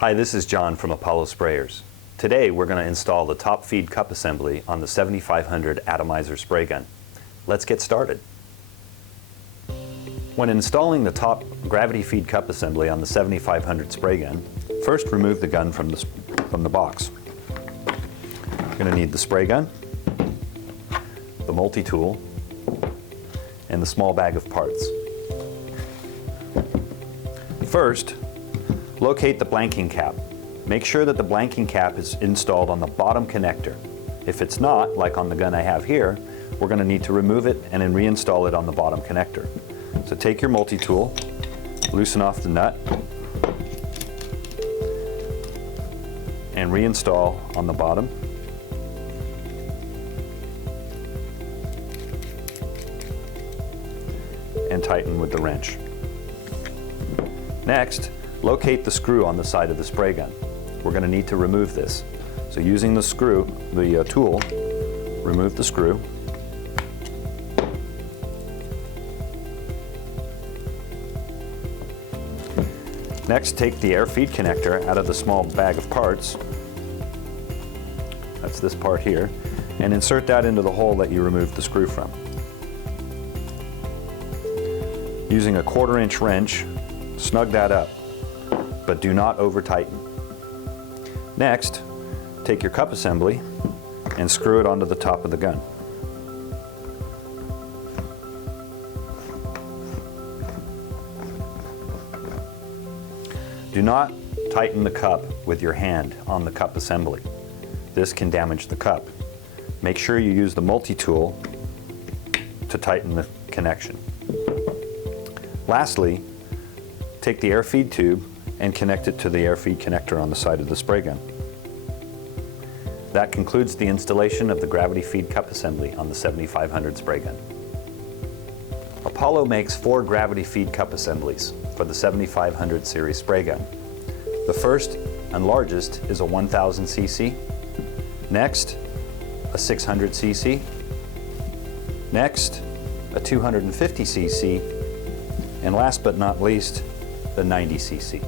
Hi, this is John from Apollo Sprayers. Today we're going to install the top feed cup assembly on the 7500 atomizer spray gun. Let's get started. When installing the top gravity feed cup assembly on the 7500 spray gun, first remove the gun from the box. You're going to need the spray gun, the multi-tool, and the small bag of parts. First, locate the blanking cap. Make sure that the blanking cap is installed on the bottom connector. If it's not, like on the gun I have here, we're going to need to remove it and then reinstall it on the bottom connector. So take your multi-tool, loosen off the nut, and reinstall on the bottom. And tighten with the wrench. Next, locate the screw on the side of the spray gun. We're going to need to remove this. So using the tool, remove the screw. Next, take the air feed connector out of the small bag of parts. That's this part here, and insert that into the hole that you removed the screw from. Using a 1/4 inch wrench, snug that up, but do not over tighten. Next, take your cup assembly and screw it onto the top of the gun. Do not tighten the cup with your hand on the cup assembly. This can damage the cup. Make sure you use the multi-tool to tighten the connection. Lastly, take the air feed tube and connect it to the air feed connector on the side of the spray gun. That concludes the installation of the gravity feed cup assembly on the 7500 spray gun. Apollo makes 4 gravity feed cup assemblies for the 7500 series spray gun. The first and largest is a 1000 cc. Next, a 600 cc. Next, a 250 cc. And last but not least, the 90 cc.